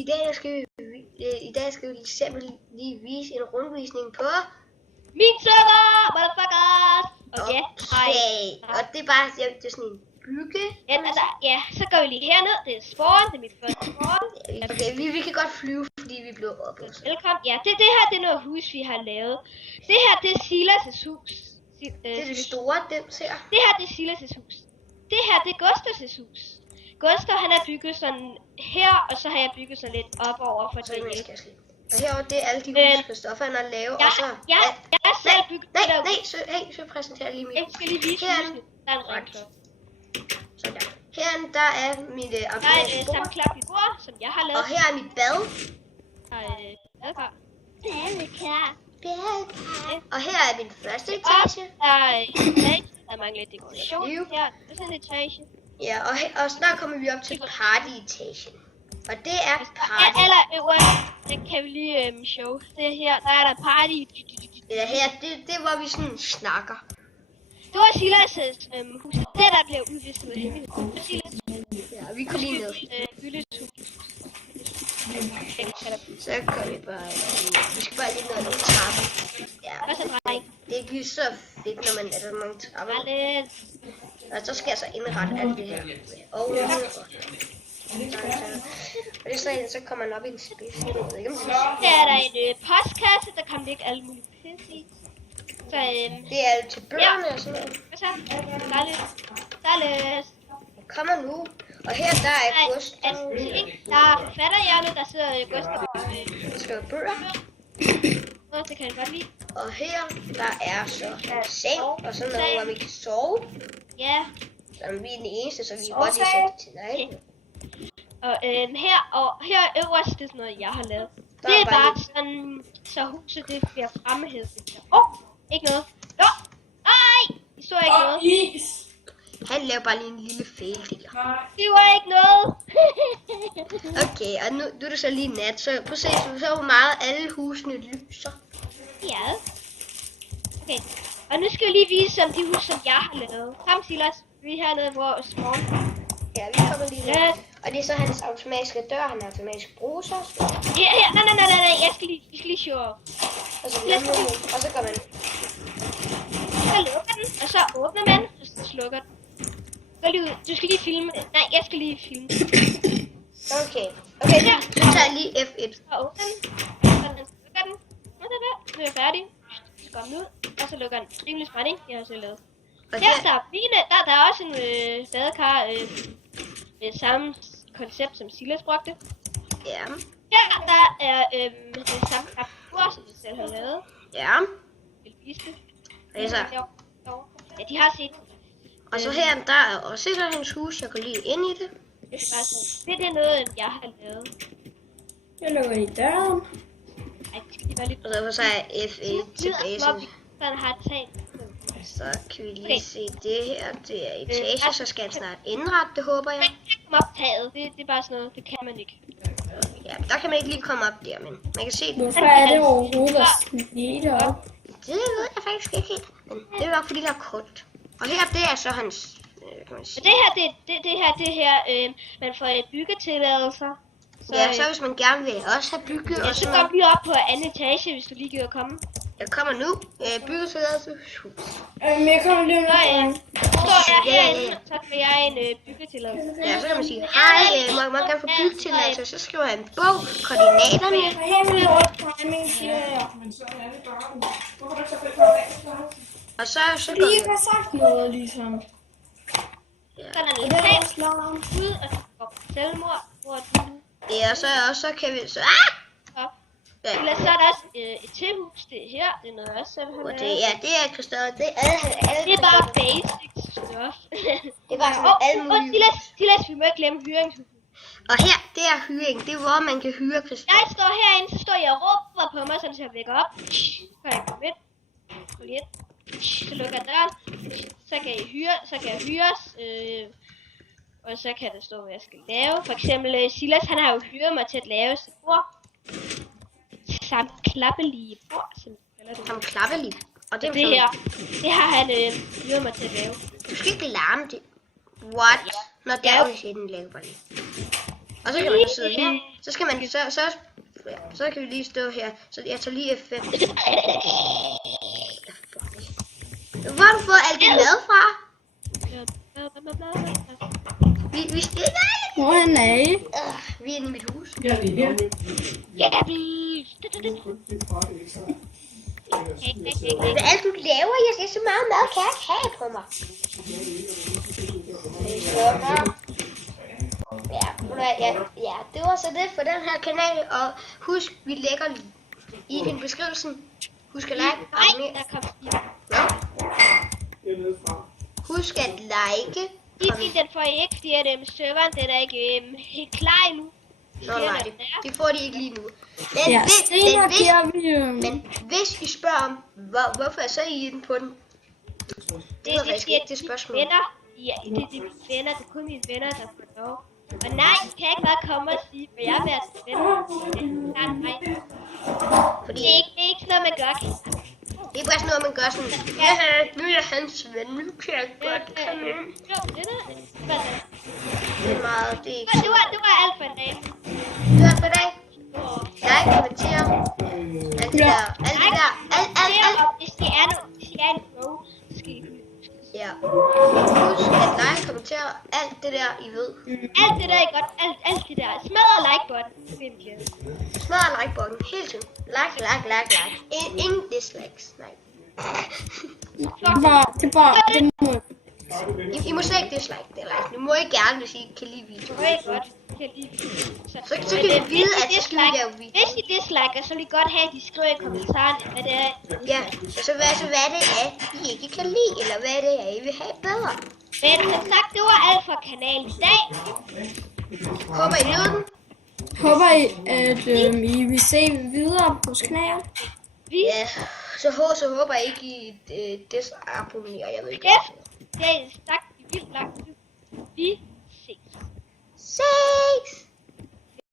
I dag skal vi simpelthen lige vise en rundvisning på min server, motherfuckers! Okay, og det er bare det er sådan en bygge. Ja, så går vi lige herned. Det er spawn, det er mit første spawn. Okay, vi kan godt flyve, fordi vi blev oppe. Velkommen. Ja, det her det er noget hus, vi har lavet. Det her det er Silas' hus. Det er det store, dem ser. Det her det er Silas' hus. Det her det er Gustavs hus. Gustav han har bygget sådan her, og så har jeg bygget sådan lidt op over for det hele. Og herovre det er alle de hus, Christoffer han har lavet, og så... Ja, jeg har selv bygget det der. Nej, så præsenterer lige mit... Jeg skal lige vise husene. Der er en ret. Sådan. Herinde der er mit der er sammenklap i bord, som jeg har lavet. Og her er mit bad. Badekar. Og her er min første etage. Der mangler lidt dekoration her. Det er sådan en etage. Ja, og snart kommer vi op til party-etagen. Og det er party. Det kan vi lige show. Det her, der er der party. Ja, her, det er hvor vi sådan snakker. Det var Silas' hus. Det der blev udvisket af hende. Ja, vi kommer lige ned. Så kommer vi bare. Vi skal bare lige ned ad nogle trapper. Ja, det er ikke lige så fedt, når man er der mange trapper. Og så skal jeg så indrette alt det her. Og det er så kommer man op i en spids. Der er der en postkasse, der kan ligge alle mulige pisse i. Så, det er til bøgerne og sådan noget. Hvad så? Dejligt. Jeg kommer nu. Og her der er Gustav. Der er forfatterhjørnet, der sidder Gustav og skriver bøger. Det kan jeg godt lide. Og her der er så seng og sådan noget, hvor vi kan sove. Ja. Så vi er den eneste, så vi kan godt lige sætte til dig. Og her øverst, det er sådan noget, jeg har lavet. Det er bare sådan, så huset det bliver fremhævet. Ikke noget. Nej! I så ikke noget. Han laver bare lige en lille fejl der. Det var ikke noget. Okay, og nu er det så lige nat, så prøv at se, hvor meget alle husene lyser. Ja. Okay, og nu skal vi lige vise om de hus, som jeg har lavet. Kom Silas, vi er hernede, hvor spawn. Ja, vi kommer lige ned. Og det er så hans automatiske dør, han har automatisk bruser. Ja, nej, vi skal lige show op. Og så går man. Så lukker den, og så åbner man, og så slukker den. Du skal lige filme. Nej, jeg skal lige filme. Okay, så tager jeg lige F1. Så åbner den, og den lukker den. Nu er jeg færdig. Så går den ud, og så lukker den. Rimelig spænding, jeg har selv lavet. Der er også en badekar med samme koncept som Silas brugte. Ja. Her der er det samme kapur, som jeg selv har lavet. Ja. Jeg vil vise det. Hvad så? Ja, de har set. Og så her, der er også så hans hus, jeg går lige ind i det. Det er noget, jeg har lavet. Jeg lukker i døren. Ej, det skal lige være lidt. Og så er F1 tilbage. Den har taget. Så kan vi lige se det her. Det er etage, så skal jeg snart indrette det, håber jeg. Man kan komme op taget. Det er bare sådan noget, det kan man ikke. Ja, der kan man ikke lige komme op der, men man kan se det. Hvorfor er det overhovedet at snige derop? Det ved jeg faktisk ikke helt. Men det er nok fordi, der er koldt. Og her, det er så hans... kan man sige. Det her, man får byggetilladelser. Ja, så hvis man gerne vil også have bygget og så går vi op på anden etage, hvis du lige gider komme. Jeg kommer nu. Byggetilladelse. Jeg kommer lige med. Så får jeg en byggetilladelse. Ja, så kan man sige, hej, man kan få byggetilladelse, så skriver jeg en bog, koordinaterne. Og så går vi... ikke har sagt noget, ligesom. Så er der en plan ud, og så går selvmord, hvor du... Ja, og så kan vi... Så, ja. Ellers så er der også et tilhus, det er her, det er noget også selv har lavet. Det er Christoffer, det er alle. Det er bare basic stuff. Det er bare sådan alle mulige. Silas, vi må ikke glemme hyringshuset. Og her, det er hyring, det er hvor man kan hyre Christoffer. Jeg står herinde, så står jeg og råber på mig, så jeg vækker op. Så kan jeg komme ind. Så lukker jeg døren. Så kan jeg hyres. Og så kan der stå, hvad jeg skal lave. For eksempel Silas, han har jo hyret mig til at lave sit bord. Samt klappelige bord, som kalder det. Samt klappelige? Og det her, det har han hyret mig til at lave. Du skal ikke larme det. What? Nå, der er jo ikke den lægger bare lige. Og så kan man sidde her. Så skal man så kan vi lige stå her. Så jeg tager lige F5. Hvor har du fået alt det mad fra? Vi stikker. Hvor er han af? Vi er inde i mit hus. Ja, Hvad er det, du laver? Jeg skal så meget mad, kan jeg ikke have på mig. Ja, det var så det for den her kanal. Og husk, vi lægger i din beskrivelse. Husk at like. Nej, der kom Ja. Husk at like. den får I ikke, fordi at serveren den er ikke helt klar endnu. Nå nej, det får de ikke lige nu. Ja, senere giver vi Men hvis I spørger om, hvorfor jeg så I den på den, det er faktisk ikke det spørgsmål. Venner. Ja, det er mine venner. Det er kun mine venner, der får lov. Og nej, I kan ikke bare komme og sige, for jeg vil være til venner. Fordi Det er ikke sådan noget, man gør. det er bare sådan noget, man gør sådan, ja, nu er jeg hans ven, nu kan jeg godt komme ind. Jo, det er det. Det er meget, det er ikke Det var alt for en dag. Du har for dig. Like, kommenter. Alt det der. Hvis det er en bro, så skal I huske. Ja. Husk at like, kommentere, alt det der, I ved. Alt det der er godt. Alt det der. Smadre like-button. Smadre like-button hele tiden. Like. Ingen dislikes. Nej. det må I må slet ikke dislike det like. Nu må I gerne, hvis I kan lide videoen. Det er godt. Så kan vi vide, at så skal vi lave video. Hvis I disliker, så vil I godt have, at de skriver i kommentarerne, hvad det er. Ja, så hvad det er, I ikke kan lide, eller hvad det er, I vil have bedre. Men som sagt, det var alt for kanalen i dag. Håber I nød den. håber I, at I vil se videre på kanalen. Ja, så håber jeg ikke, I desabonnerer, jeg ved ikke. Det er sagt i vildt lang tid. Vi